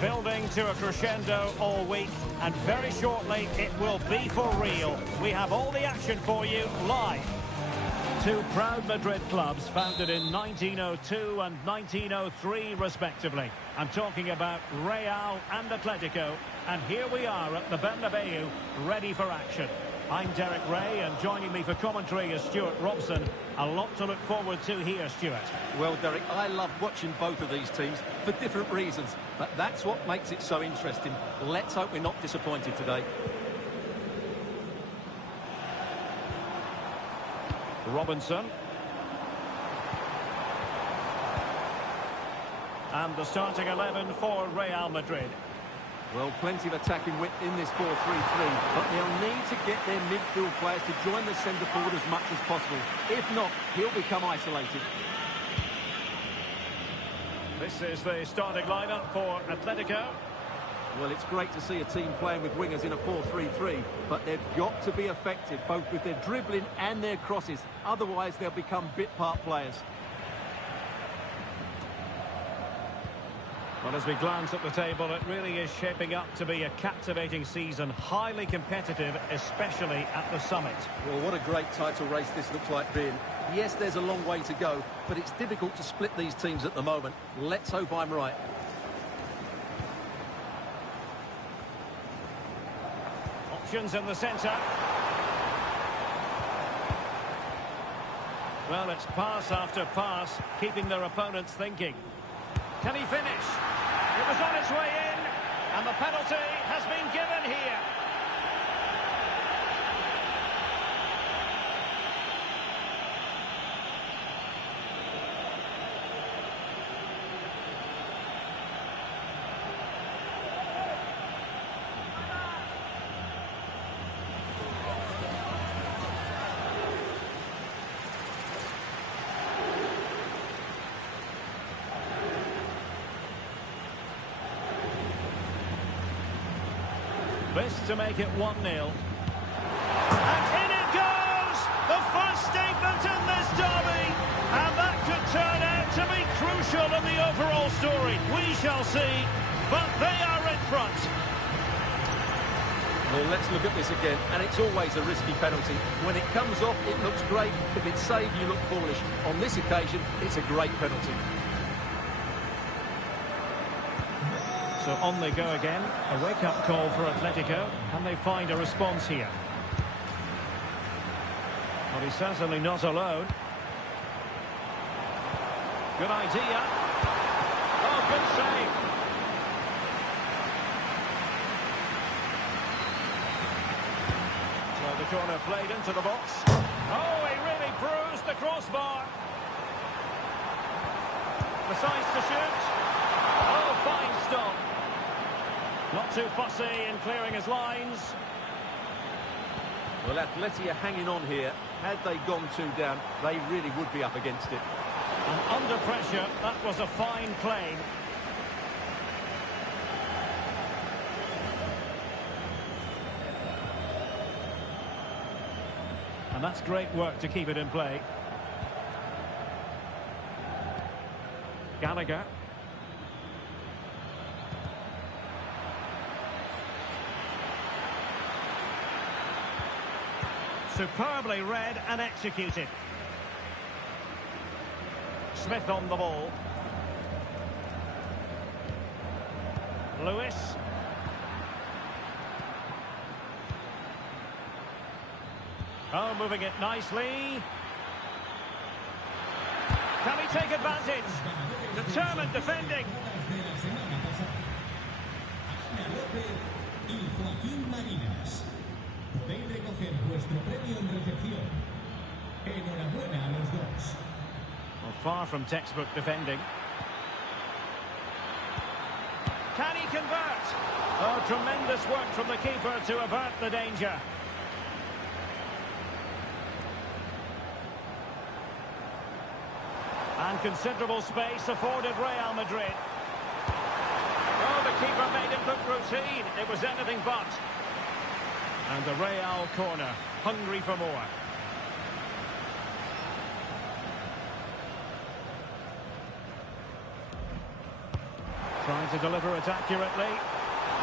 Building to a crescendo all week, and very shortly it will be for real. We have all the action for you live. Two proud Madrid clubs founded in 1902 and 1903 respectively. I'm talking about Real and Atletico, and here we are at the Bernabeu, ready for action. I'm Derek Ray, and joining me for commentary is Stuart Robson. A lot to look forward to here, Stuart. Well, Derek, I love watching both of these teams for different reasons, but that's what makes it so interesting. Let's hope we're not disappointed today. Robinson. And the starting 11 for Real Madrid. Well, plenty of attacking width in this 4-3-3, but they'll need to get their midfield players to join the centre forward as much as possible. If not, he'll become isolated. This is the starting lineup for Atletico. Well, it's great to see a team playing with wingers in a 4-3-3, but they've got to be effective, both with their dribbling and their crosses. Otherwise, they'll become bit-part players. Well, as we glance at the table, it really is shaping up to be a captivating season, highly competitive, especially at the summit. Well, what a great title race this looks like being. Yes, there's a long way to go, but it's difficult to split these teams at the moment. Let's hope I'm right. Options in the centre. Well, it's pass after pass, keeping their opponents thinking. Can he finish? It was on its way in, and the penalty has been given here. This to make it 1-0. And in it goes! The first statement in this derby! And that could turn out to be crucial in the overall story. We shall see, but they are in front. Well, let's look at this again, and it's always a risky penalty. When it comes off, it looks great. If it's saved, you look foolish. On this occasion, it's a great penalty. So on they go again, a wake-up call for Atletico. Can they find a response here? Well, he's certainly not alone. Good idea. Oh, good save. So the corner played into the box. Oh, he really bruised the crossbar. Decides to shoot. Oh, fine stop. Not too fussy in clearing his lines. Well, Atleti are hanging on here. Had they gone two down, they really would be up against it. And under pressure, that was a fine claim. And that's great work to keep it in play. Gallagher. Superbly read and executed. Smith on the ball. Lewis. Oh, moving it nicely. Can he take advantage? Determined defending. Podéis recoger vuestro premio en recepción. Enhorabuena a los dos. Well, far from textbook defending. Can he convert? Oh, tremendous work from the keeper to avert the danger. And considerable space afforded Real Madrid. Oh, the keeper made it look routine. It was anything but. And the Real corner, hungry for more. Trying to deliver it accurately.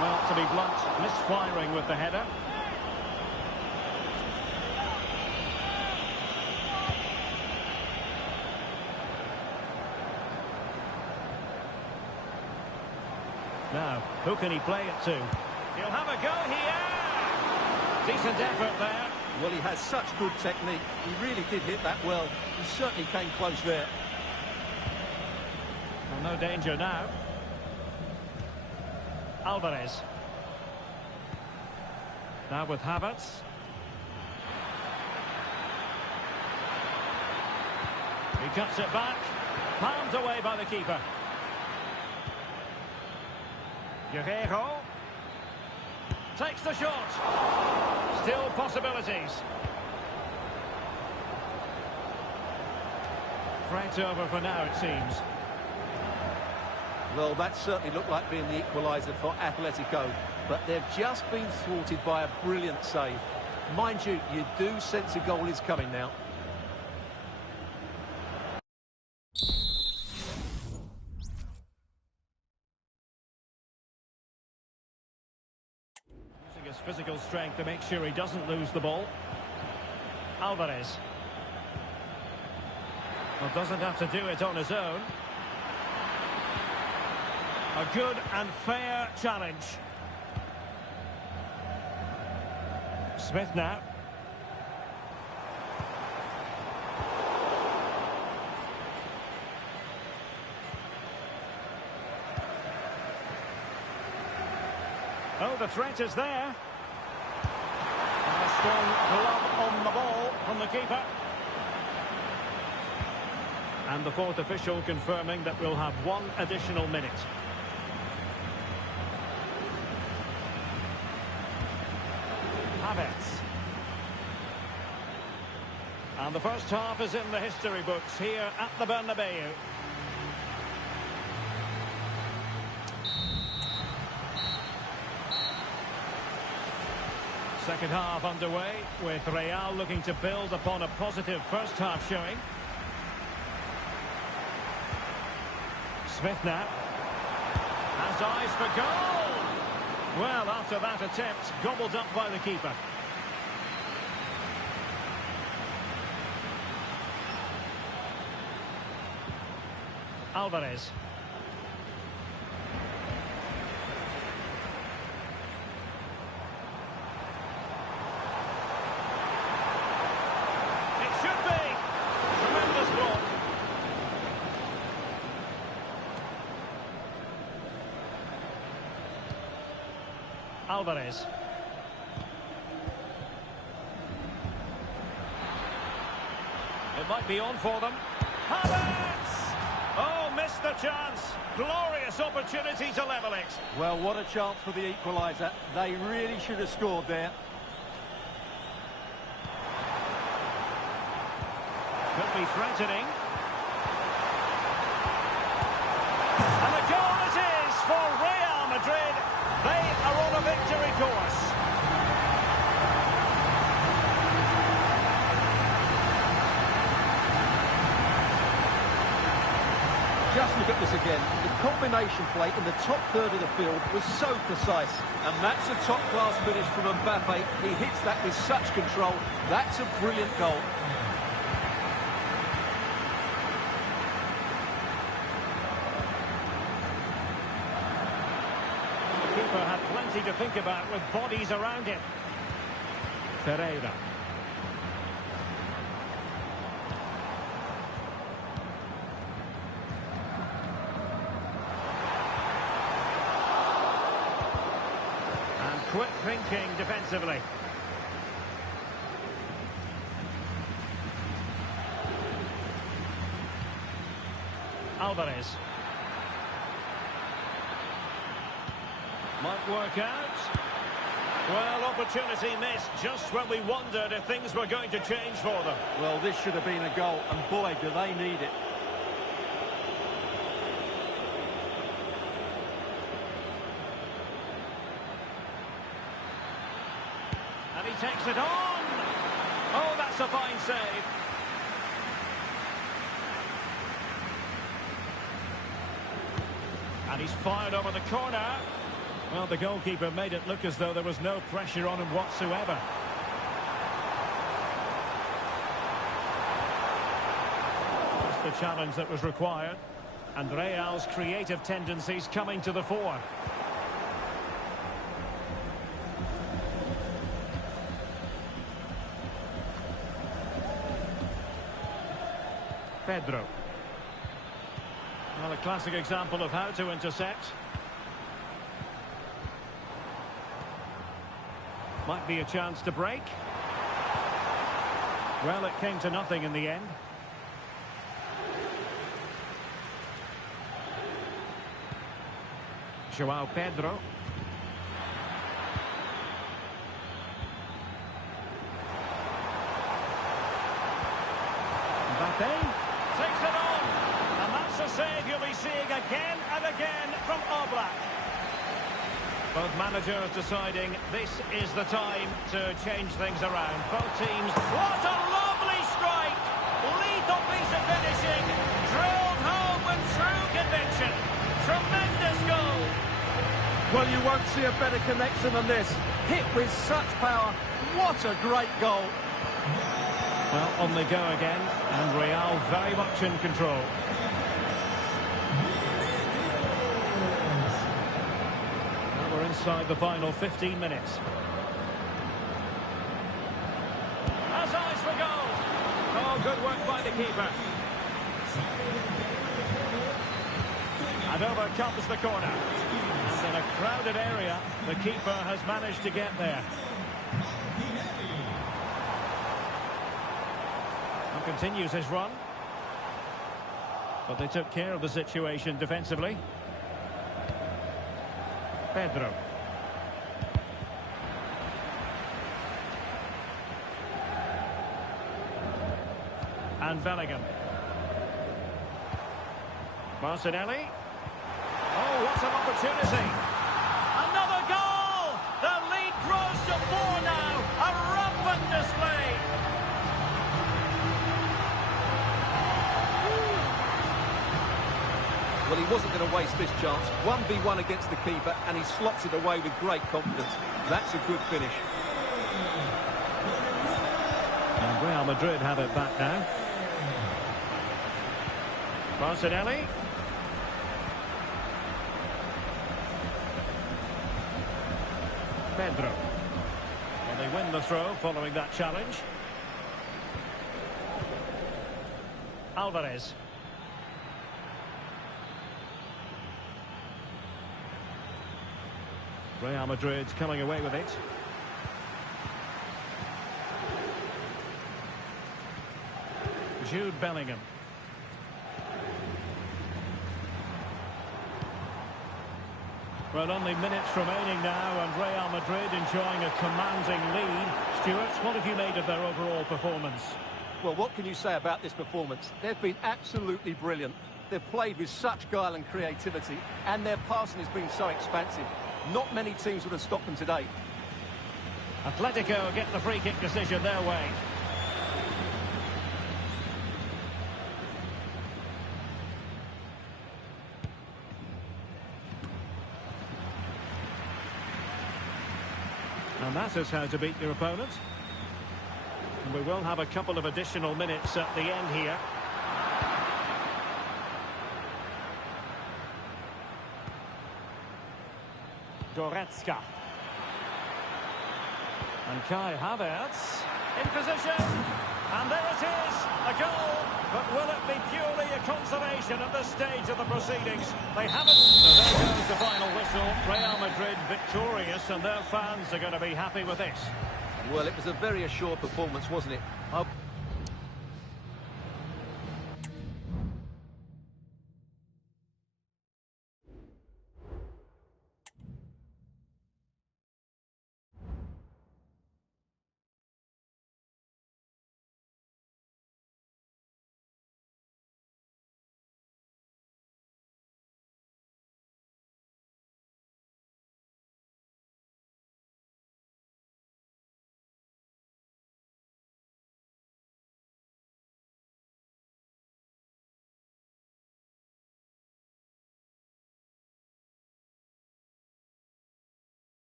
Well, to be blunt, misfiring with the header. Now, who can he play it to? He'll have a go here! Decent effort there. Well, he has such good technique. He really did hit that well. He certainly came close there. Well, no danger now. Alvarez. Now with Havertz. He cuts it back. Palmed away by the keeper. Guerrero. Takes the shot. Still possibilities. Threat over for now, it seems. Well, that certainly looked like being the equaliser for Atletico, but they've just been thwarted by a brilliant save. Mind you, you do sense a goal is coming now. Using his physical strength to make sure he doesn't lose the ball. Alvarez. Well, doesn't have to do it on his own. A good and fair challenge. Smith now. Oh, the threat is there. And a strong glove on the ball from the keeper. And the fourth official confirming that we'll have one additional minute. Havertz. And the first half is in the history books here at the Bernabeu. Second half underway, with Real looking to build upon a positive first half showing. Smith now. Has eyes for goal! Well, after that attempt, gobbled up by the keeper. Alvarez. It should be! Tremendous block. Alvarez. It might be on for them. Havertz! Oh, missed the chance. Glorious opportunity to level it. Well, what a chance for the equaliser. They really should have scored there. Could be threatening. And the goal it is for Real Madrid. They are on a victory course. Just look at this again. The combination play in the top third of the field was so precise. And that's a top-class finish from Mbappe. He hits that with such control. That's a brilliant goal. The keeper had plenty to think about with bodies around him. Ferreira. Quick thinking defensively. Alvarez. Might work out. Well, opportunity missed just when we wondered if things were going to change for them. Well, this should have been a goal, and boy, do they need it. And he takes it on. Oh, that's a fine save. And He's fired over the corner. Well, the goalkeeper made it look as though there was no pressure on him whatsoever. That's the challenge that was required. And Real's creative tendencies coming to the fore. Pedro. Well, a classic example of how to intercept. Might be a chance to break. Well, it came to nothing in the end. João Pedro. Mbappe takes it on. And that's a save you'll be seeing again and again from Oblak. Both managers deciding this is the time to change things around. Both teams. What a lovely strike! Lethal piece of finishing. Drilled home with true conviction. Tremendous goal. Well, you won't see a better connection than this. Hit with such power. What a great goal. Well, on they go again, and Real very much in control. And we're inside the final 15 minutes. Has eyes for goal. Oh, good work by the keeper. And over comes the corner. And in a crowded area, the keeper has managed to get there. And continues his run. But they took care of the situation defensively. Pedro. And Bellingham. Martinelli. Oh, what an opportunity. Another goal! The lead grows to 4 now. A rampant display. Well, he wasn't going to waste this chance. 1v1 against the keeper, and he slots it away with great confidence. That's a good finish. And Real Madrid have it back now. Martinelli. Pedro. Well, they win the throw following that challenge. Alvarez. Real Madrid coming away with it. Jude Bellingham. Well, only minutes remaining now, and Real Madrid enjoying a commanding lead. Stuart, what have you made of their overall performance? Well, what can you say about this performance? They've been absolutely brilliant. They've played with such guile and creativity, and their passing has been so expansive. Not many teams would have stopped them today. Atletico get the free kick decision their way. And that is how to beat your opponent. And we will have a couple of additional minutes at the end here. Goretzka. And Kai Havertz in position. And there it is, a goal. But will it be purely a consolation at this stage of the proceedings? They haven't. So there goes the final whistle. Real Madrid victorious, and their fans are going to be happy with this. Well, it was a very assured performance, wasn't it?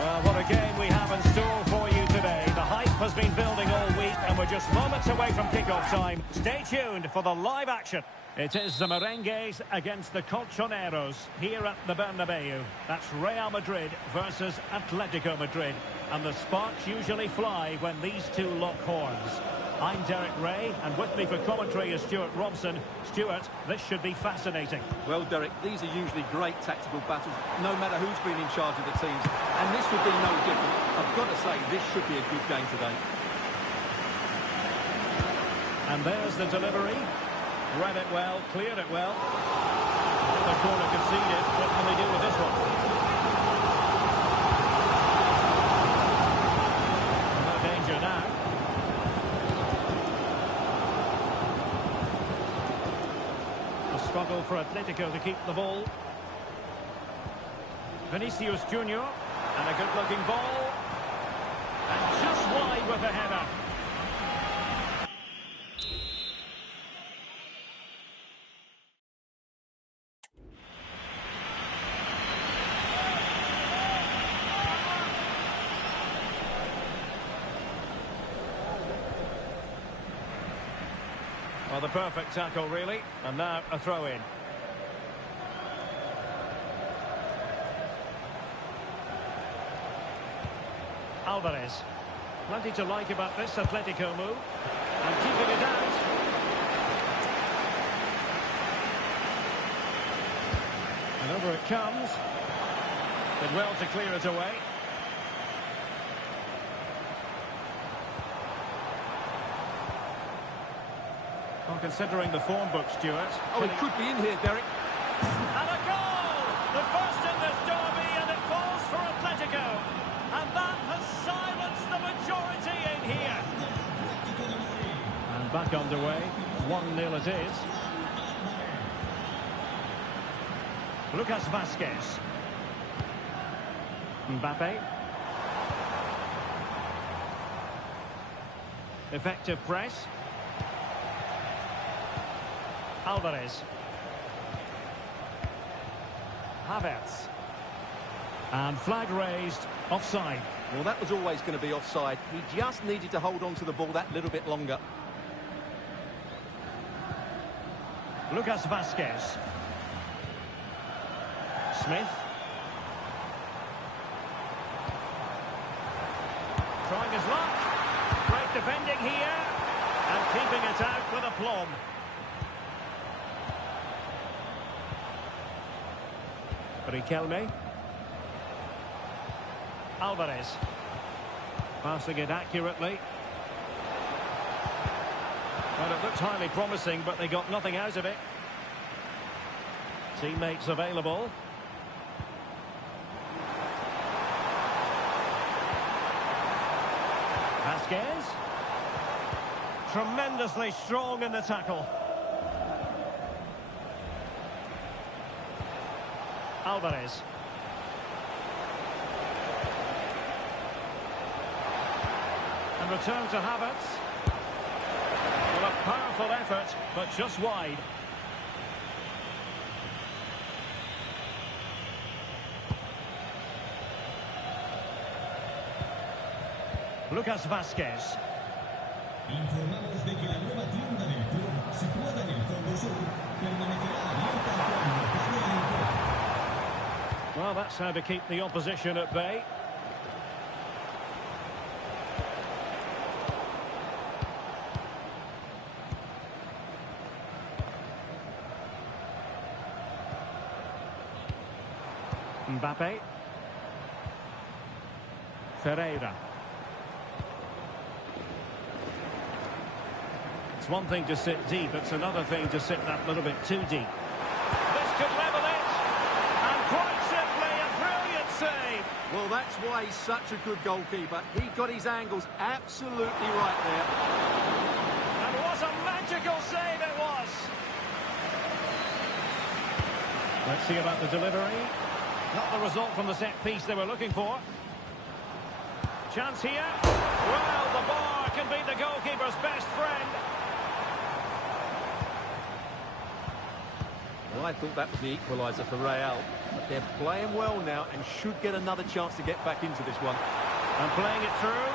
Well, what a game we have in store for you today. The hype has been building all week and we're just moments away from kickoff time. Stay tuned for the live action. It is the Merengues against the Colchoneros here at the Bernabeu. That's Real Madrid versus Atletico Madrid. And the sparks usually fly when these two lock horns. I'm Derek Ray, and with me for commentary is Stuart Robson. Stuart, this should be fascinating. Well, Derek, these are usually great tactical battles, no matter who's been in charge of the teams. And this would be no different. I've got to say, this should be a good game today. And there's the delivery. Read it well, cleared it well. The corner conceded. What can they do with this one? No danger now. A struggle for Atletico to keep the ball. Vinicius Junior. And a good-looking ball. And just wide with the header. Well, the perfect tackle, really. And now a throw-in. Alvarez. Plenty to like about this Atletico move. And keeping it out. And over it comes. Did well to clear it away. Well, considering the form book, Stuart. Oh, it could be in here, Derek. And a goal! The first in this derby, and it falls for Atletico. And that has silenced the majority in here. And back underway. 1-0 it is. Lucas Vazquez. Mbappe. Effective press. Alvarez. Havertz. And flag raised. Offside. Well, that was always going to be offside. He just needed to hold on to the ball that little bit longer. Lucas Vazquez. Smith. Trying his luck. Great defending here. And keeping it out with aplomb. Riquelme. Alvarez. Passing it accurately. Well, it looked highly promising, but they got nothing out of it. Teammates available. Vazquez. Tremendously strong in the tackle. Alvarez. And return to Havertz. Well, a powerful effort, but just wide. Lucas Vazquez. Informamos de que la nueva tienda del club, situada en el fondo sur, permanecerá abierta cuando termine el juego. Well, that's how to keep the opposition at bay. Mbappe. Ferreira. It's one thing to sit deep, it's another thing to sit that little bit too deep. This could level it, and quite simply a brilliant save. Well, that's why he's such a good goalkeeper. He got his angles absolutely right there. And what a magical save it was. Let's see about the delivery. Not the result from the set piece they were looking for. Chance here. Well, the bar can be the goalkeeper's best friend. Well, I thought that was the equaliser for Real. But they're playing well now and should get another chance to get back into this one. And playing it through.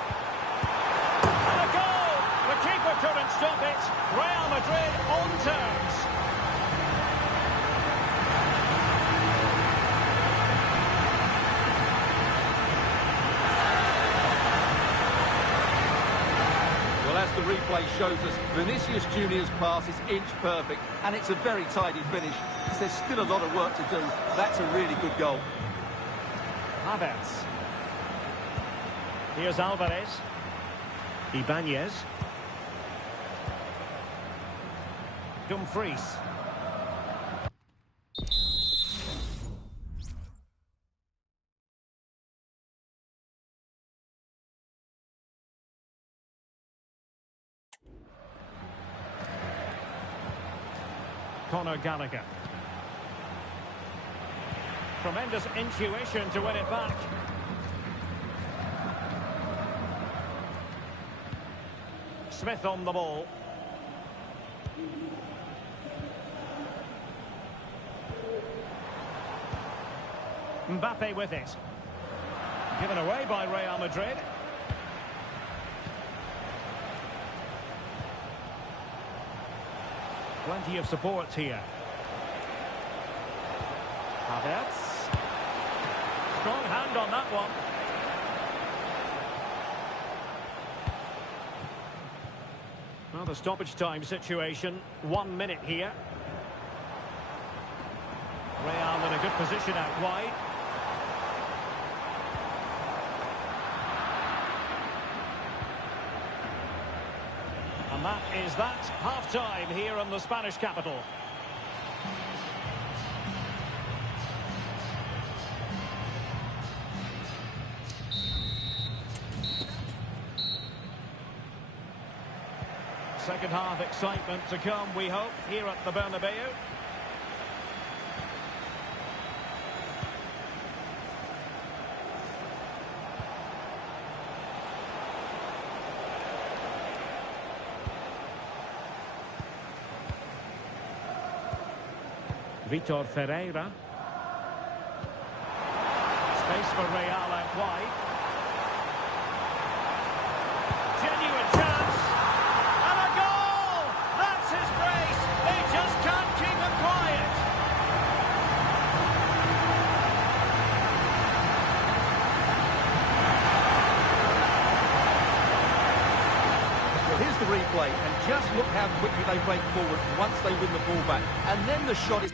And a goal! The keeper couldn't stop it. Real Madrid on terms. Well, as the replay shows us, Vinicius Junior's pass is inch perfect, and it's a very tidy finish. Because there's still a lot of work to do. That's a really good goal. Havertz. Here's Alvarez. Ibanez. Dumfries. Conor Gallagher. Tremendous intuition to win it back. Smith on the ball. Mbappe with it. Given away by Real Madrid. Plenty of support here. Havertz. Strong hand on that one. Well, the stoppage time situation. 1 minute here. Real in a good position out wide. And that is that. Half-time here in the Spanish capital. Second half excitement to come, we hope, here at the Bernabeu. Vitor Ferreira. Space for Real out wide. Genuine chance. And a goal! That's his brace. They just can't keep him quiet. Well, here's the replay, and just look how quickly they break forward once they win the ball back. And then the shot is...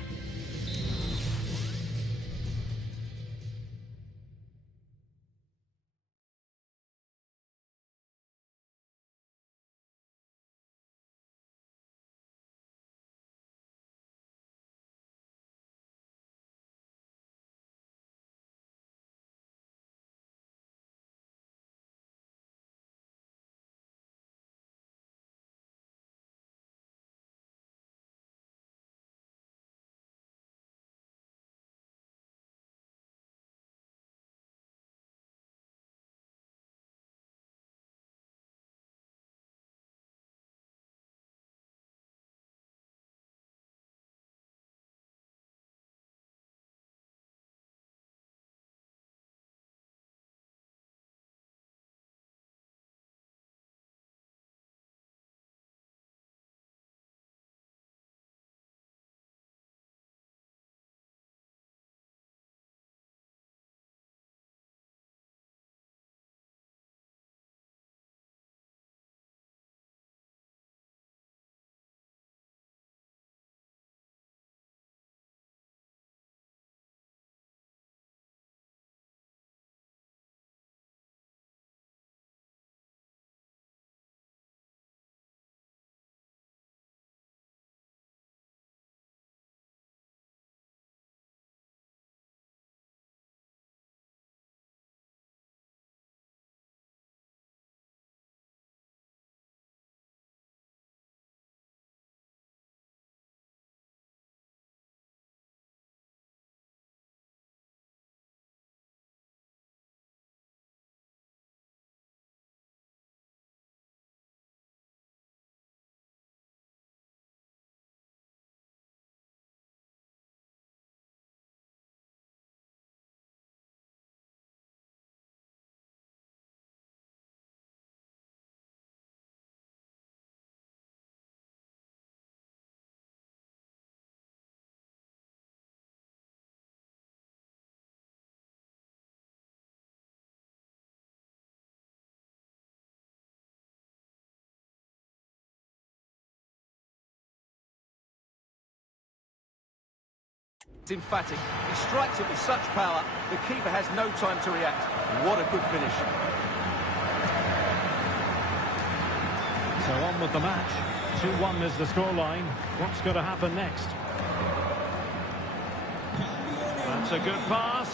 It's emphatic. He strikes it with such power, the keeper has no time to react. What a good finish. So on with the match. 2-1 is the scoreline. What's going to happen next? That's a good pass.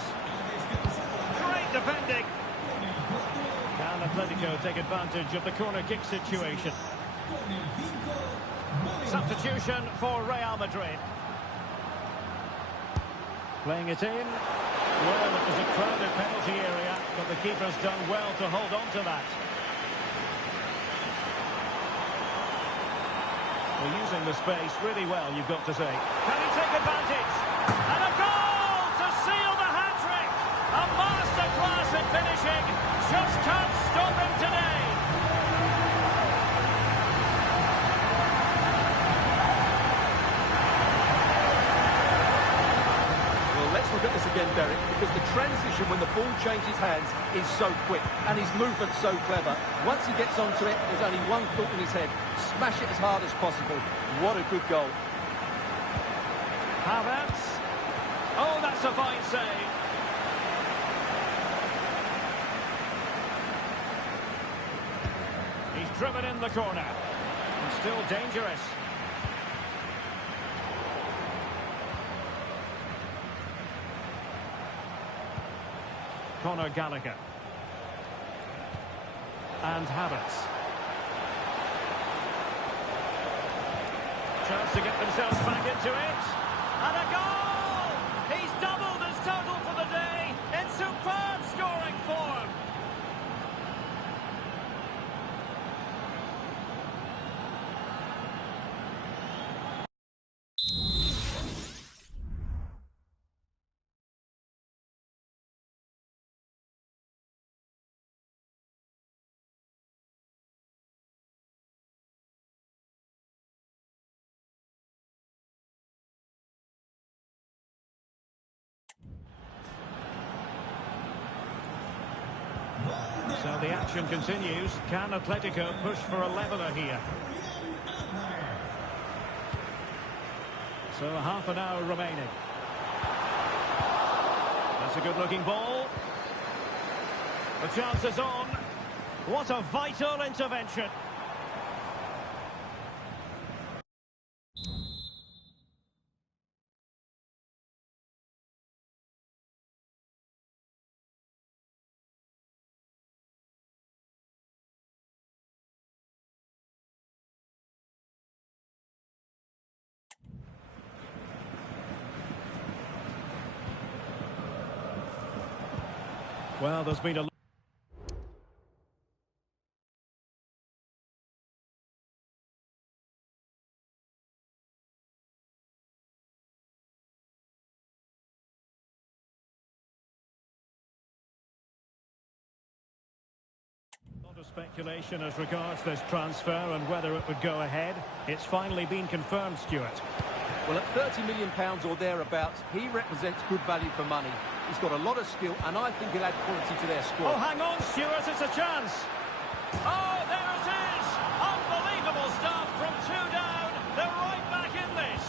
Great defending. Can Atletico take advantage of the corner kick situation? Substitution for Real Madrid. Playing it in. Well, it was a crowded penalty area, but the keeper's done well to hold on to that. Well, using the space really well, you've got to say. Can he take advantage? And a goal to seal the hat-trick! A masterclass in finishing. Just can't stop him today. Well, let's look at this again, Derek, because the transition when the ball changes hands is so quick and his movement's so clever. Once he gets onto it, there's only one thought in his head. Smash it as hard as possible. What a good goal. Havertz. Oh, that's a fine save. He's driven in the corner. And still dangerous. Conor Gallagher. And Havertz. Chance to get themselves back into it. And a goal! He's doubled his total for the day in superb scoring form. So the action continues. Can Atletico push for a leveller here? So half an hour remaining. That's a good-looking ball. The chance is on. What a vital intervention. Well, there's been a... lot of speculation as regards this transfer and whether it would go ahead. It's finally been confirmed, Stuart. Well, at £30 million or thereabouts, he represents good value for money. He's got a lot of skill, and I think he'll add quality to their squad. Oh, hang on, Stuart, it's a chance. Oh, there it is! Unbelievable stuff from 2 down. They're right back in this.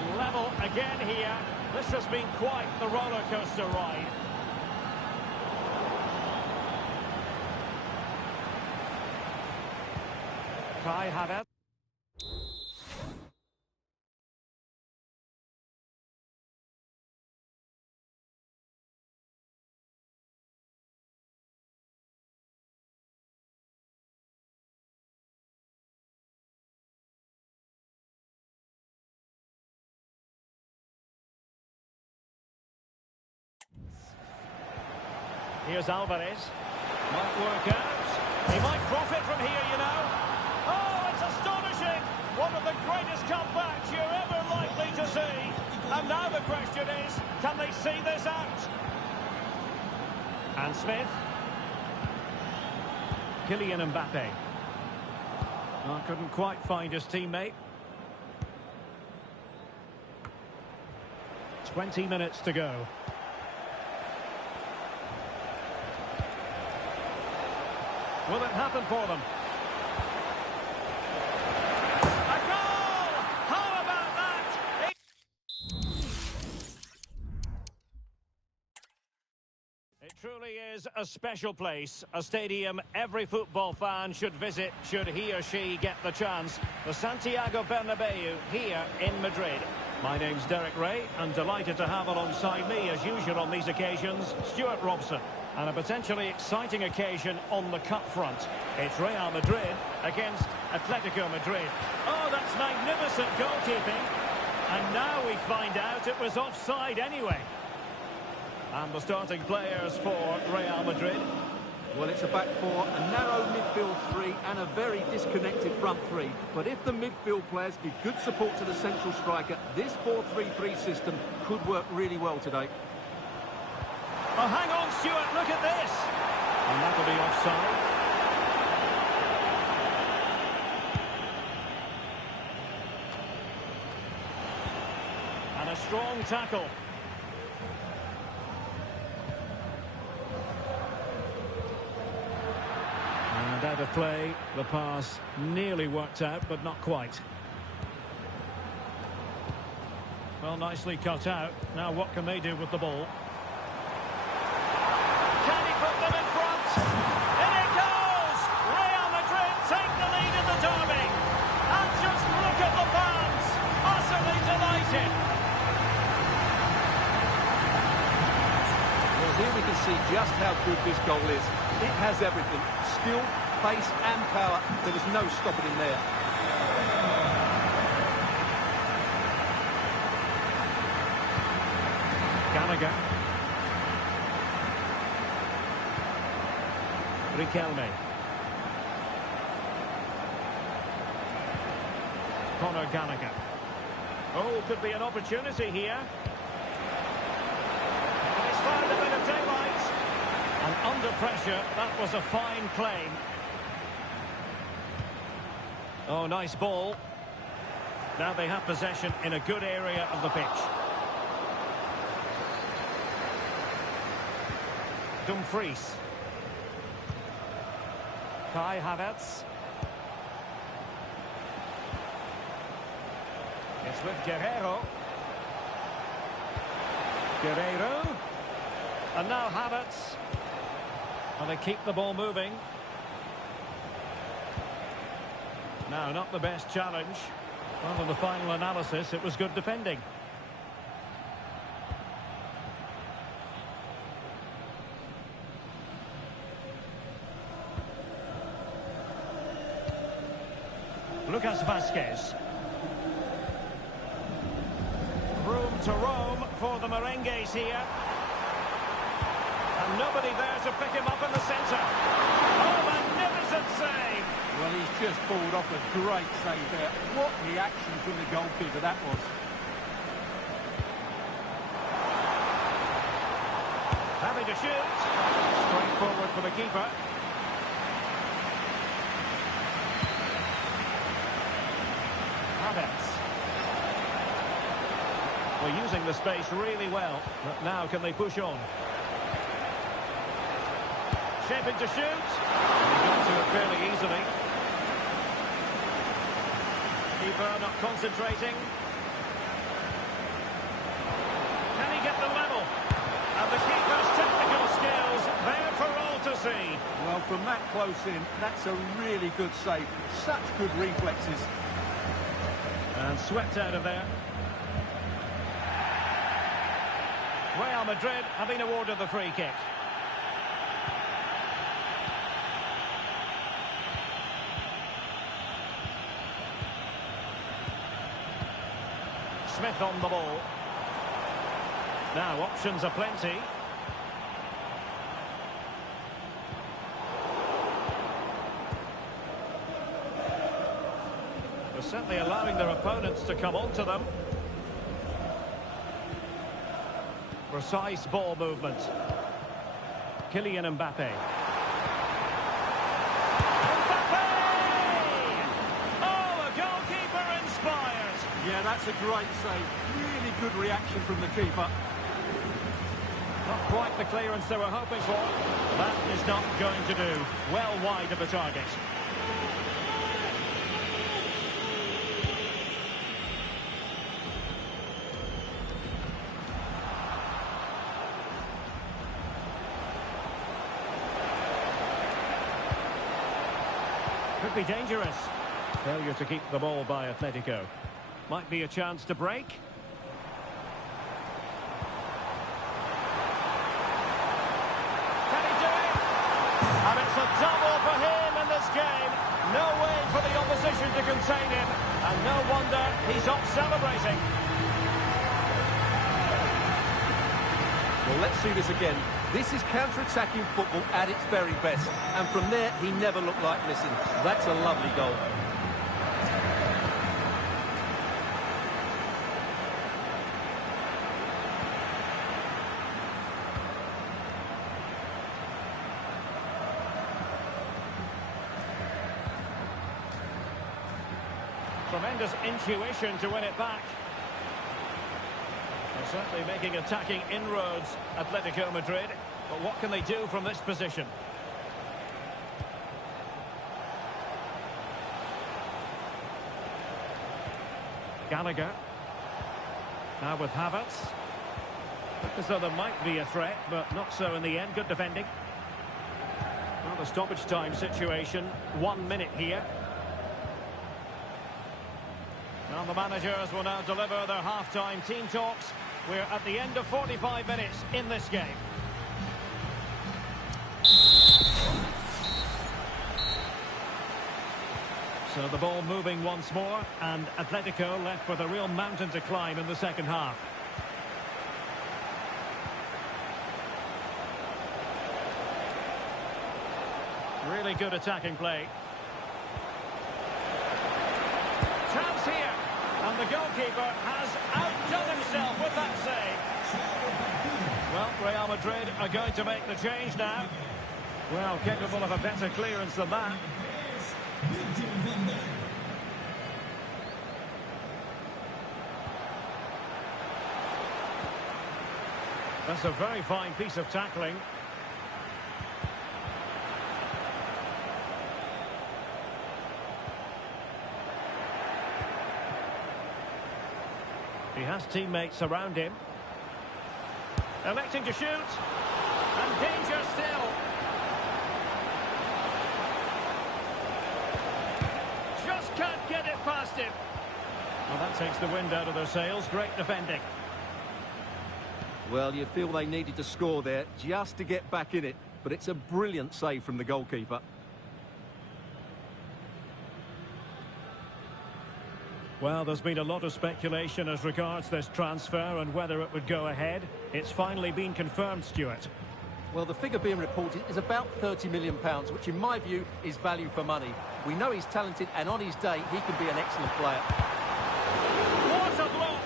And level again here. This has been quite the roller coaster ride. Kai Havertz. Here's Alvarez. Might work out. He might profit from here, you know. Oh, it's astonishing. One of the greatest comebacks you're ever likely to see. And now the question is, can they see this out? And Smith. Kylian Mbappe. Oh, couldn't quite find his teammate. 20 minutes to go. Will it happen for them? A goal! How about that? is a special place, a stadium every football fan should visit should he or she get the chance. The Santiago Bernabeu here in Madrid. My name's Derek Ray, and delighted to have alongside me, as usual on these occasions, Stuart Robson. And a potentially exciting occasion on the cup front. It's Real Madrid against Atletico Madrid. Oh, that's magnificent goalkeeping. And now we find out it was offside anyway. And the starting players for Real Madrid. Well, it's a back four, a narrow midfield three and a very disconnected front three. But if the midfield players give good support to the central striker, this 4-3-3 system could work really well today. Oh, hang on, Stuart, look at this. And that'll be offside. And a strong tackle. And out of play, the pass nearly worked out, but not quite. Well, nicely cut out. Now what can they do with the ball? Can he put them in front? In it goes! Real Madrid take the lead in the derby. And just look at the fans, utterly delighted. Well, here we can see just how good this goal is. It has everything. Skill, pace and power. There was no stopping him there. Gallagher. Riquelme. Conor Gallagher. Oh, could be an opportunity here. And he's found a bit of daylight. And under pressure, that was a fine claim. Oh, nice ball. Now they have possession in a good area of the pitch. Dumfries. Kai Havertz. It's with Guerrero. Guerrero. And now Havertz. And they keep the ball moving. Now, not the best challenge. Well, in the final analysis, it was good defending. Lucas Vazquez. Room to roam for the merengues here. And nobody there to pick him up in the centre. Oh, magnificent save! Well, he's just pulled off a great save there. What reaction from the goalkeeper that was. Having to shoot. Straight forward for the keeper. Havertz. Well, using the space really well. But now can they push on? Shaping to shoot. He got to it fairly easily. Keeper not concentrating. Can he get the level? And the keeper's technical skills there for all to see. Well, from that close in, that's a really good save. Such good reflexes. And swept out of there. Real Madrid have been awarded the free kick. Smith on the ball. Now options are plenty. They're certainly allowing their opponents to come onto them. Precise ball movement. Kylian Mbappe. Yeah, that's a great save. Really good reaction from the keeper. Not quite the clearance they were hoping for. That is not going to do. Well wide of the target. Could be dangerous. Failure to keep the ball by Atletico. Might be a chance to break. Can he do it? And it's a double for him in this game. No way for the opposition to contain him. And no wonder he's off celebrating. Well, let's see this again. This is counter-attacking football at its very best. And from there, he never looked like missing. That's a lovely goal. Tremendous intuition to win it back. They're certainly making attacking inroads, Atletico Madrid. But what can they do from this position? Gallagher. Now with Havertz. Looked as though there might be a threat, but not so in the end. Good defending. Well, the stoppage time situation. 1 minute here. Well, the managers will now deliver their half-time team talks. We're at the end of 45 minutes in this game. So the ball moving once more, and Atletico left with a real mountain to climb in the second half. Really good attacking play. Chance here. And the goalkeeper has outdone himself with that save. Well, Real Madrid are going to make the change now. Well, capable of a better clearance than that. That's a very fine piece of tackling. He has teammates around him. Electing to shoot. And danger still. Just can't get it past him. Well, that takes the wind out of their sails. Great defending. Well, you feel they needed to score there just to get back in it. But it's a brilliant save from the goalkeeper. Well, there's been a lot of speculation as regards this transfer and whether it would go ahead. It's finally been confirmed, Stuart. Well, the figure being reported is about £30 million, which in my view is value for money. We know he's talented, and on his day, he can be an excellent player. What a block!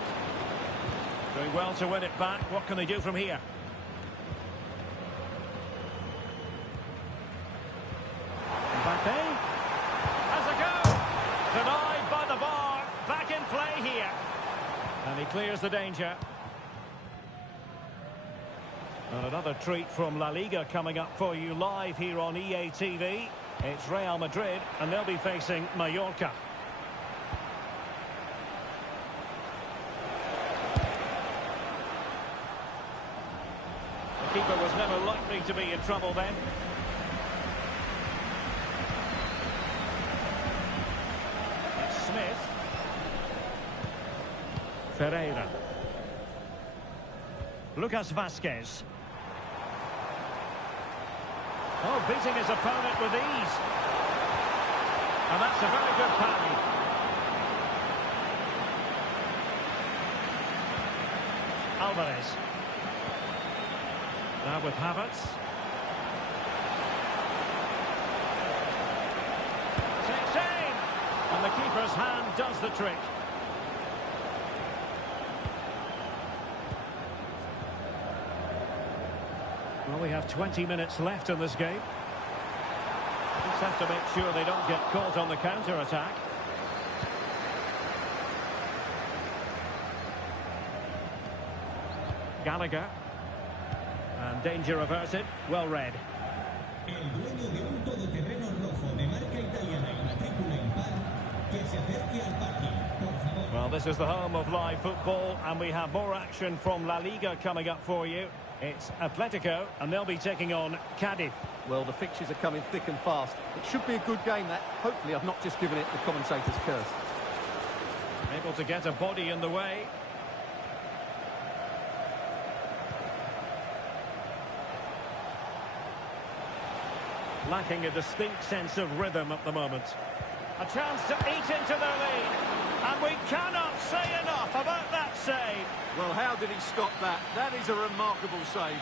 Doing well to win it back. What can they do from here? Mbappe has a go! Denied by the bar. Back in play here. And he clears the danger. And another treat from La Liga coming up for you live here on EA TV. It's Real Madrid, and they'll be facing Mallorca. The keeper was never likely to be in trouble then. It's Smith. Ferreira. Lucas Vazquez. Oh, beating his opponent with ease. And that's a very good parry. Alvarez. Now with Havertz. Takes aim. And the keeper's hand does the trick. Well, we have 20 minutes left in this game. Just have to make sure they don't get caught on the counter-attack. Gallagher. And danger averted. Well read. El dueño de un todoterreno rojo de marca italiana y matrícula impar que se acerque al parking, por favor. Well, this is the home of live football, and we have more action from La Liga coming up for you. It's Atletico, and they'll be taking on Cádiz. Well, the fixtures are coming thick and fast. It should be a good game, that. Hopefully I've not just given it the commentator's curse. Able to get a body in the way. Lacking a distinct sense of rhythm at the moment. A chance to eat into their lead. And we cannot say enough about that save. Well, how did he stop that? That is a remarkable save.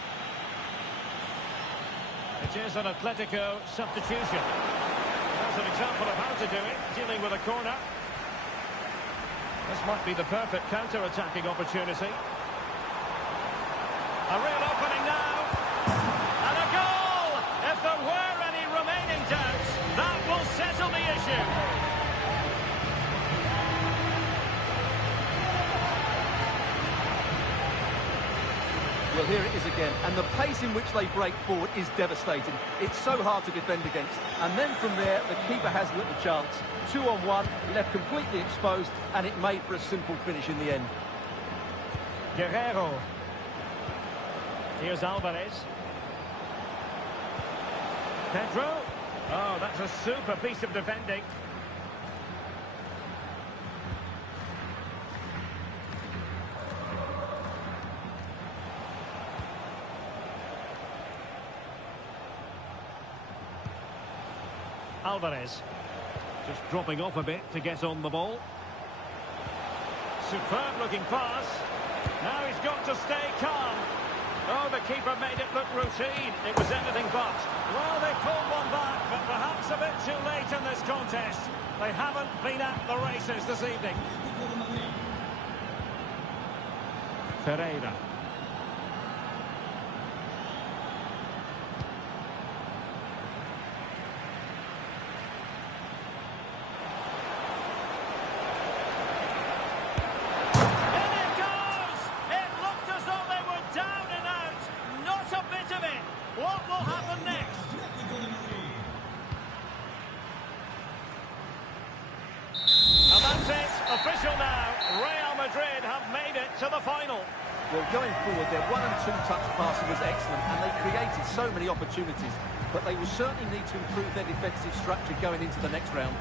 It is an Atletico substitution. That's an example of how to do it, dealing with a corner. This might be the perfect counter-attacking opportunity. A real opening now. And a goal! If there were any remaining doubts, that will settle the issue. Well, here it is again, and the pace in which they break forward is devastating. It's so hard to defend against. And then from there, the keeper has little chance. 2-on-1, left completely exposed, and it made for a simple finish in the end. Guerrero. Here's Alvarez. Pedro. Oh, that's a super piece of defending. Alvarez. Just dropping off a bit to get on the ball. Superb looking pass. Now he's got to stay calm. Oh, the keeper made it look routine. It was anything but. Well, they pulled one back, but perhaps a bit too late in this contest. They haven't been at the races this evening. Ferreira. What will happen next? And that's it, official now. Real Madrid have made it to the final. Well, going forward, their 1- and 2-touch passing was excellent, and they created so many opportunities. But they will certainly need to improve their defensive structure going into the next round.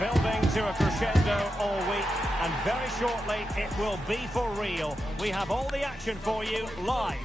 Building to a crescendo all week, and very shortly it will be for real. We have all the action for you live.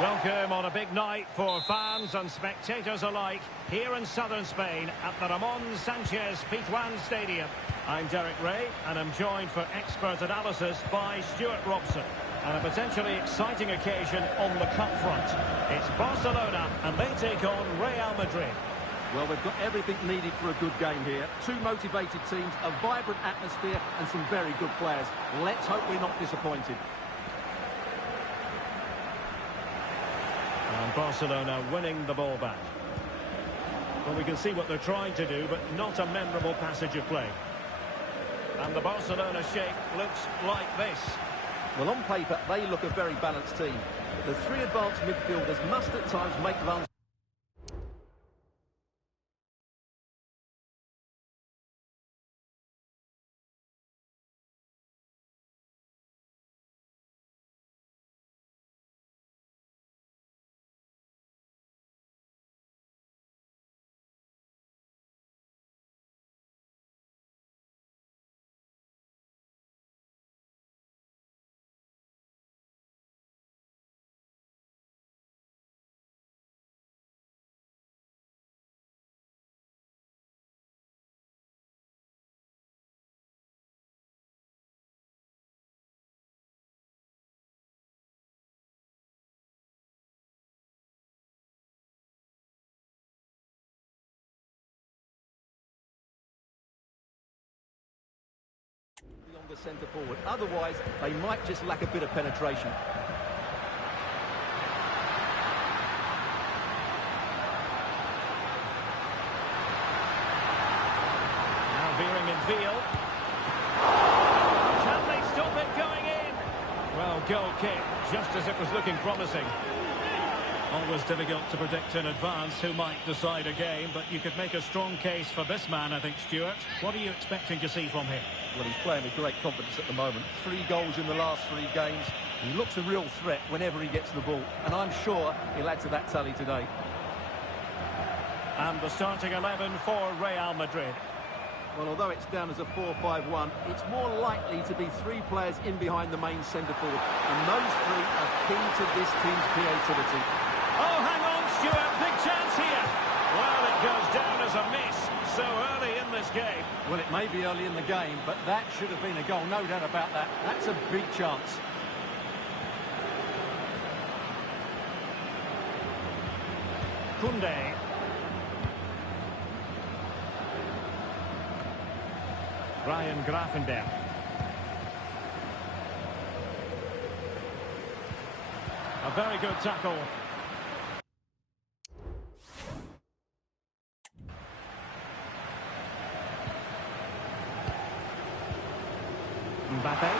Welcome on a big night for fans and spectators alike here in southern Spain at the Ramon Sanchez Pizjuan Stadium. I'm Derek Ray and I'm joined for expert analysis by Stuart Robson. And a potentially exciting occasion on the cup front. It's Barcelona and they take on Real Madrid. Well, they've got everything needed for a good game here. Two motivated teams, a vibrant atmosphere and some very good players. Let's hope we're not disappointed. And Barcelona winning the ball back. Well, we can see what they're trying to do, but not a memorable passage of play. And the Barcelona shape looks like this. Well, on paper, they look a very balanced team. But the three advanced midfielders must at times make runs. On the centre forward. Otherwise, they might just lack a bit of penetration. Now veering in field. Can they stop it going in? Well, goal kick, just as it was looking promising. Always difficult to predict in advance who might decide a game, but you could make a strong case for this man, I think, Stuart. What are you expecting to see from him? Well, he's playing with great confidence at the moment. 3 goals in the last 3 games. He looks a real threat whenever he gets the ball, and I'm sure he'll add to that tally today. And the starting 11 for Real Madrid. Well, although it's down as a 4-5-1, it's more likely to be 3 players in behind the main centre-forward, and those 3 are key to this team's creativity. Oh, hang on, Stuart. Big chance here. Well, it goes down as a miss so early in this game. Well, it may be early in the game, but that should have been a goal, no doubt about that. That's a big chance. Koundé. Ryan Gravenberch. A very good tackle. Mbappe.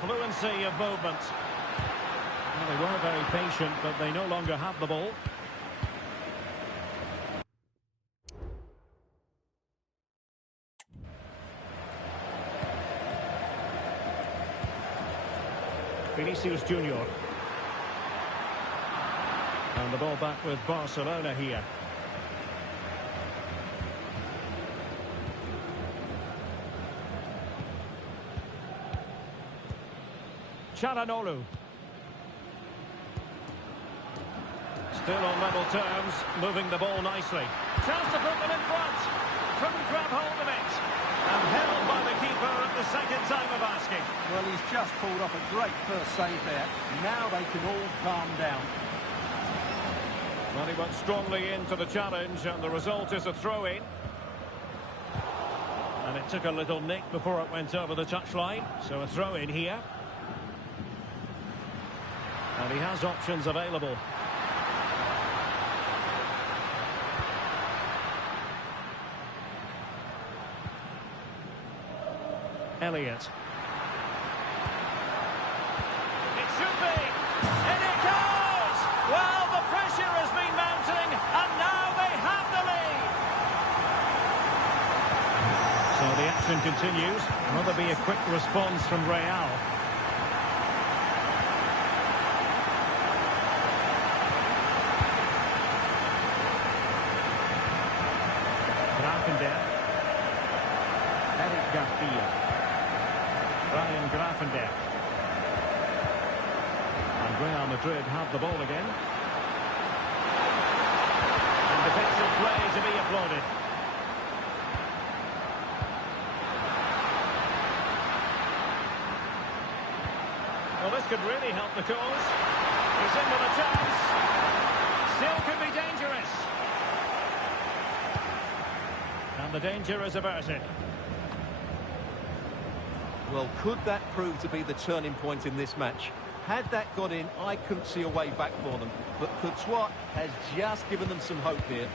Fluency of movement. Well, they were very patient, but they no longer have the ball. Vinicius Junior. And the ball back with Barcelona here. Çalhanoğlu. Still on level terms, moving the ball nicely. Chance to put them in front. Couldn't grab hold of it. And held by the keeper at the second time of asking. Well, he's just pulled off a great first save there. Now they can all calm down. Well, he went strongly into the challenge, and the result is a throw-in. And it took a little nick before it went over the touchline. So a throw-in here. And he has options available. Elliott. It should be. And it goes! Well, the pressure has been mounting, and now they have the lead. So the action continues. Will there be a quick response from Real? Eric Garcia. Ryan Gravenberch. And Real Madrid have the ball again. And defensive play to be applauded. Well, this could really help the cause. He's in with a chance. Still could be dangerous. And the danger is averted. Well, could that prove to be the turning point in this match? Had that got in, I couldn't see a way back for them. But Courtois has just given them some hope here.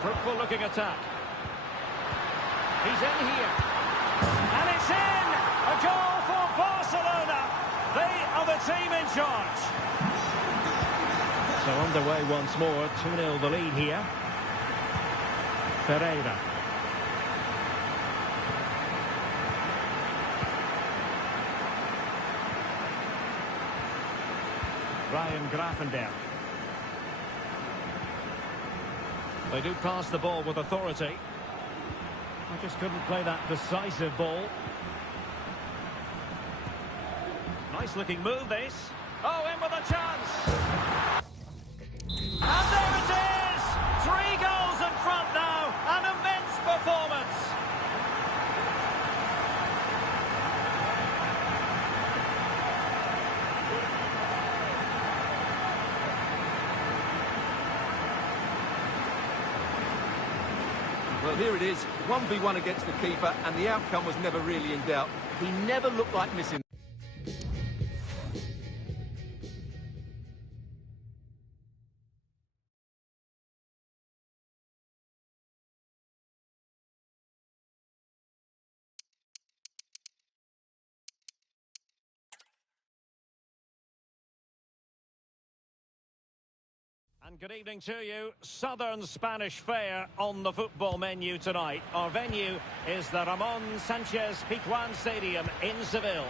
Fruitful looking attack. He's in here. And it's in! A goal for Barcelona. They are the team in charge. So underway once more, 2-0 the lead here. Ferreira. Ryan Gravenberch. They do pass the ball with authority. They just couldn't play that decisive ball. Nice looking move this. Oh, in with a chance. And there it is! 3 goals in front now. An immense performance. Well, here it is, 1v1 against the keeper, and the outcome was never really in doubt. He never looked like missing. And good evening to you. Southern Spanish fare on the football menu tonight. Our venue is the Ramon Sanchez Pizjuan Stadium in Seville.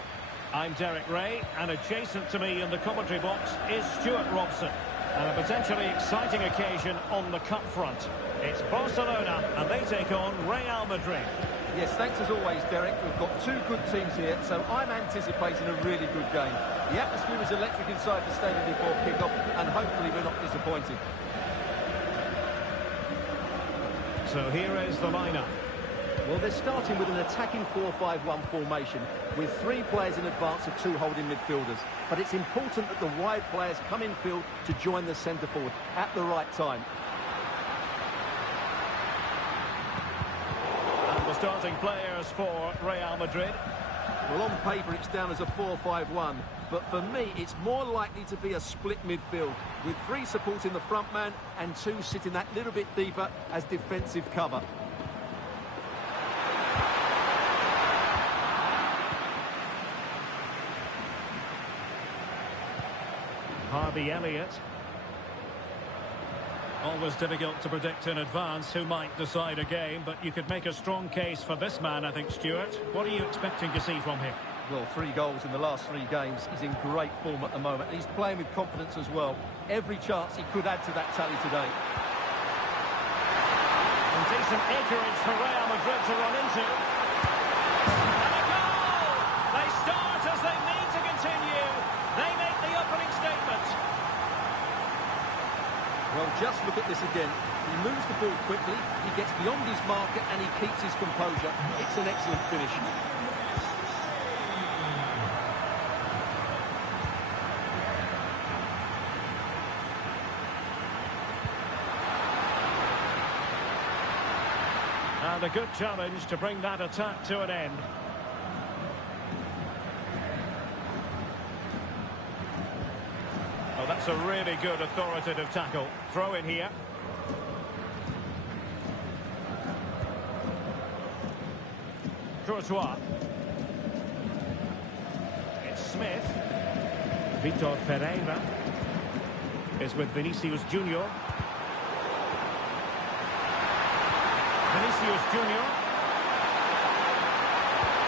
I'm Derek Ray, and adjacent to me in the commentary box is Stuart Robson. And a potentially exciting occasion on the cup front. It's Barcelona, and they take on Real Madrid. Yes, thanks as always, Derek. We've got two good teams here, so I'm anticipating a really good game. The atmosphere is electric inside the stadium before kick-off, and hopefully we're not disappointed. So here is the lineup. Well, they're starting with an attacking 4-5-1 formation, with three players in advance of two holding midfielders. But it's important that the wide players come in field to join the centre forward at the right time. The starting players for Real Madrid. Well, on paper it's down as a 4-5-1, but for me it's more likely to be a split midfield, with three supporting the front man and two sitting that little bit deeper as defensive cover. Harvey Elliott. Always difficult to predict in advance who might decide a game, but you could make a strong case for this man, I think, Stuart. What are you expecting to see from him? Well, 3 goals in the last 3 games. He's in great form at the moment. He's playing with confidence as well. Every chance he could add to that tally today. And decent acreage for Real Madrid to run into. And a goal! They start as they need to continue. They make the opening statement. Well, just look at this again. He moves the ball quickly, he gets beyond his marker, and he keeps his composure. It's an excellent finish. And a good challenge to bring that attack to an end. Oh, that's a really good authoritative tackle. Throw in here. Courtois. It's Smith. Vitor Pereira is with Vinicius Junior. Vinicius Junior.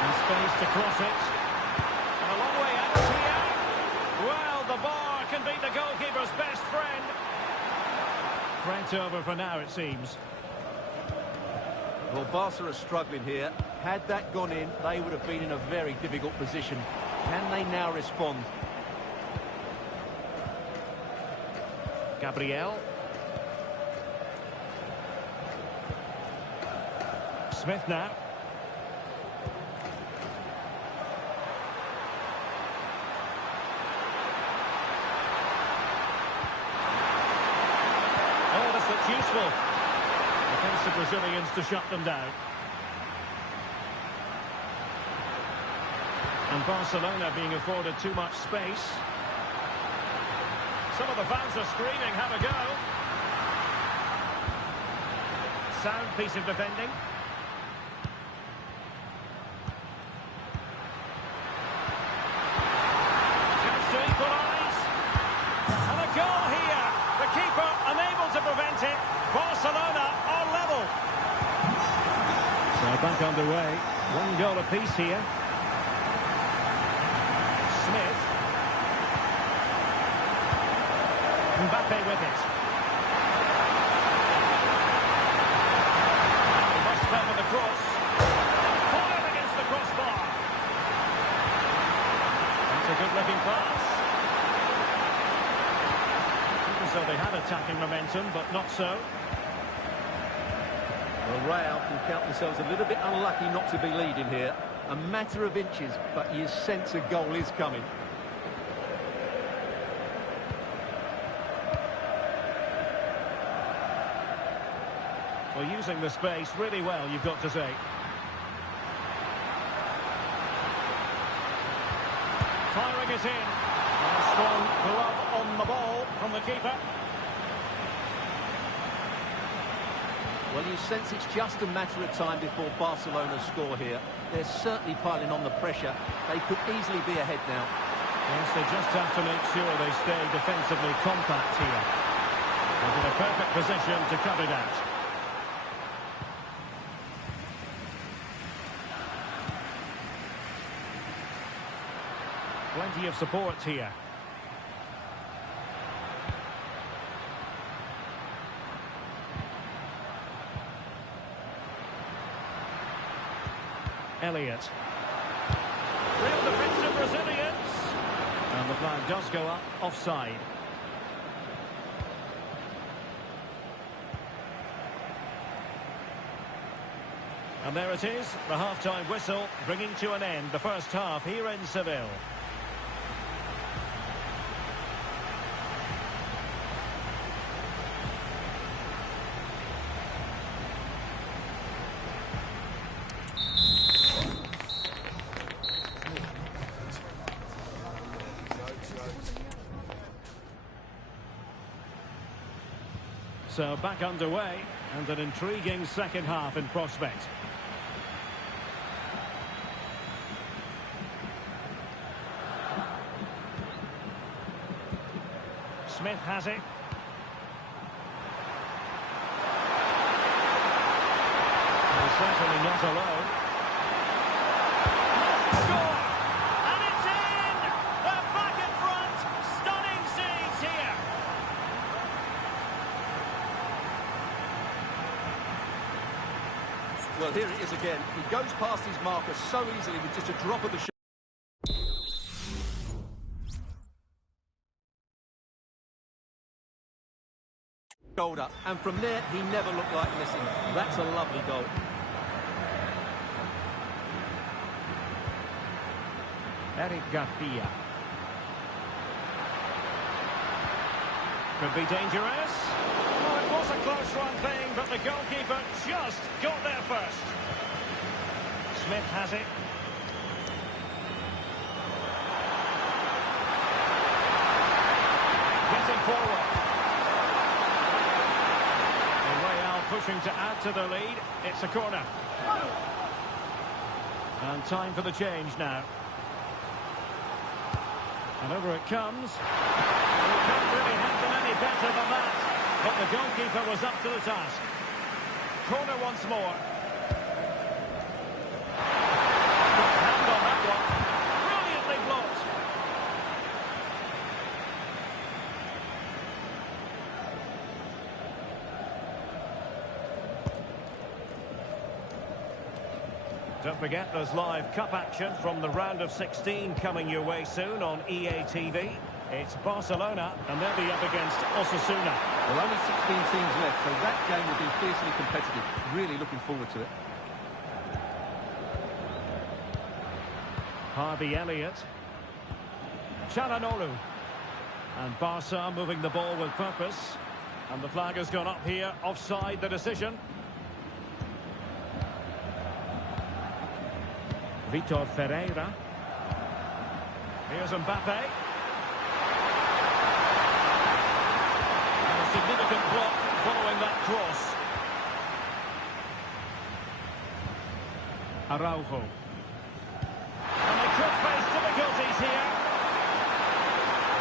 In space to cross it. And a long way out here. Well, the bar can beat the goalkeeper's best friend. Threat over for now, it seems. Well, Barca are struggling here. Had that gone in, they would have been in a very difficult position. Can they now respond? Gabriel. Smith now. Oh, this looks useful. Defensive Brazilians to shut them down. And Barcelona being afforded too much space. Some of the fans are screaming, have a go. Sound piece of defending. Chance to equalise. And a goal here. The keeper unable to prevent it. Barcelona are level. So back underway. 1 goal apiece here. Smith. Mbappe with it. Must cover the cross. Fired against the crossbar. That's a good-looking pass. Even so, they had attacking momentum, but not so. Well, Real can count themselves a little bit unlucky not to be leading here. A matter of inches, but you sense a goal is coming. Well, using the space really well, you've got to say. Firing it in. And a strong glove on the ball from the keeper. Well, you sense it's just a matter of time before Barcelona score here. They're certainly piling on the pressure. They could easily be ahead now. Yes, they just have to make sure they stay defensively compact here. They're in a perfect position to cut it out. Plenty of support here. Elliott. Real defensive resilience. And the flag does go up, offside. And there it is, the half-time whistle, bringing to an end the first half here in Seville. So back underway, and an intriguing second half in prospect. Smith has it. He's certainly not alone. Score! And it's in! They're back in front! Stunning scenes here! Well, here it is again. He goes past his marker so easily with just a drop of the shot. Shoulder, and from there he never looked like missing. That's a lovely goal. Eric Garcia. Could be dangerous. Oh, it was a close run thing, but the goalkeeper just got there first. Smith has it. Getting forward. Pushing to add to the lead. It's a corner. And time for the change now. And over it comes. You can't really have them any better than that. But the goalkeeper was up to the task. Corner once more. Good hand on that one. Brilliantly blocked. Don't forget, there's live cup action from the round of 16 coming your way soon on EA TV. It's Barcelona, and they'll be up against Osasuna. Well, only 16 teams left, so that game will be fiercely competitive. Really looking forward to it. Harvey Elliott. Çalhanoğlu. And Barca moving the ball with purpose. And the flag has gone up here, offside the decision. Vitor Ferreira. Here's Mbappe. And a significant block following that cross. Araujo. And they could face difficulties here.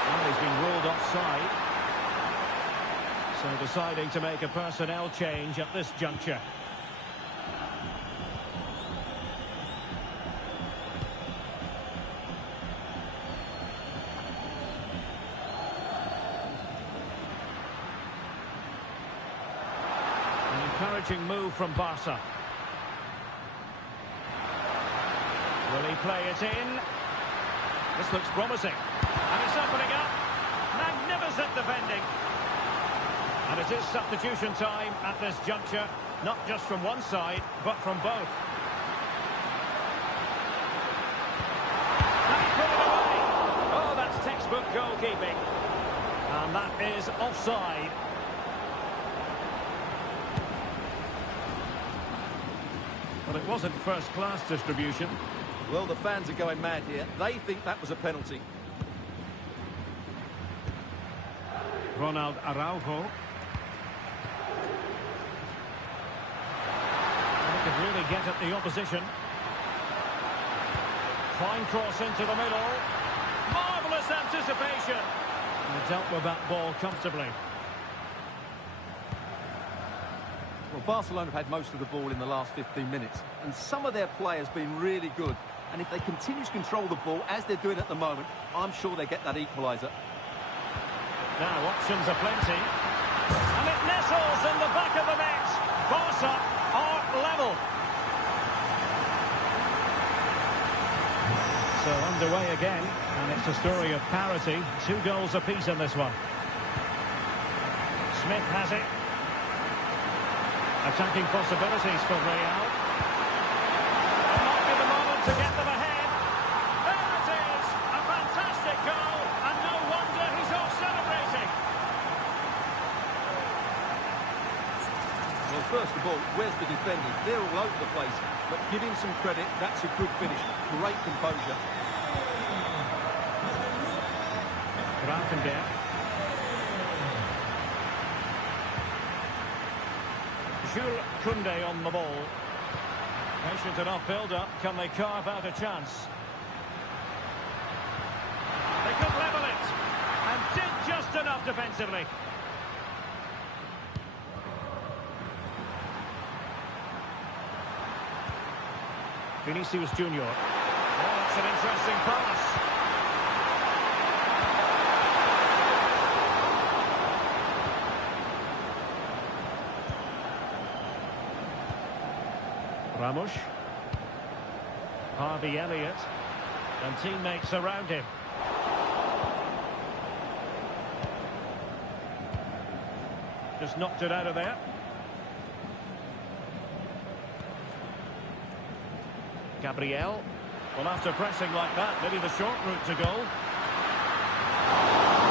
Well, he's been ruled offside. So deciding to make a personnel change at this juncture. Encouraging move from Barca. Will he play it in? This looks promising. And it's opening up. Magnificent defending. And it is substitution time at this juncture. Not just from one side, but from both. And he put it away. Oh, that's textbook goalkeeping. And that is offside. Well, it wasn't first-class distribution. Well, the fans are going mad here. They think that was a penalty. Ronald Araujo. And he could really get at the opposition. Fine cross into the middle. Marvellous anticipation. And they dealt with that ball comfortably. Well, Barcelona have had most of the ball in the last 15 minutes, and some of their players have been really good. And if they continue to control the ball, as they're doing at the moment, I'm sure they get that equaliser. Now, options are plenty. And it nestles in the back of the net. Barca are level. So underway again, and it's a story of parity. 2 goals apiece in this one. Smith has it. Attacking possibilities for Real. It might be the moment to get them ahead. There it is! A fantastic goal, and no wonder he's off celebrating. Well, first of all, where's the defending? They're all over the place. But give him some credit, that's a good finish. Great composure. Grafenberg. Jules Koundé on the ball. Patient enough build-up. Can they carve out a chance? They could level it. And did just enough defensively. Vinicius Junior. Oh, that's an interesting pass. Ramos. Harvey Elliott. And teammates around him. Just knocked it out of there. Gabriel. Well, after pressing like that, maybe the short route to goal.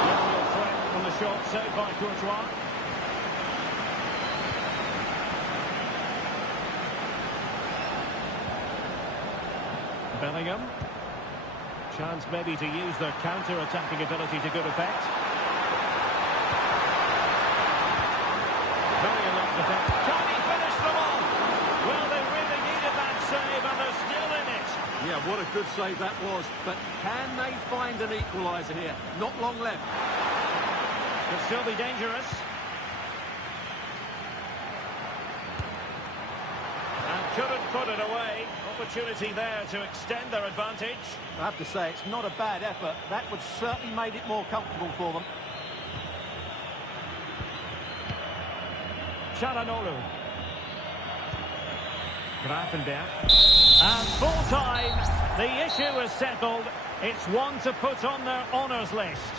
Real threat from the shot, saved by Courtois. Bellingham. Chance maybe to use their counter-attacking ability to good effect. Very alert defence. Can he finish them off? Well, they really needed that save, and they're still in it. Yeah, what a good save that was. But can they find an equaliser here? Not long left. Could still be dangerous. And couldn't put it away. Opportunity there to extend their advantage. I have to say, it's not a bad effort. That would certainly made it more comfortable for them. Çalhanoğlu. Grafenberg. And full time. The issue is settled. It's one to put on their honours list.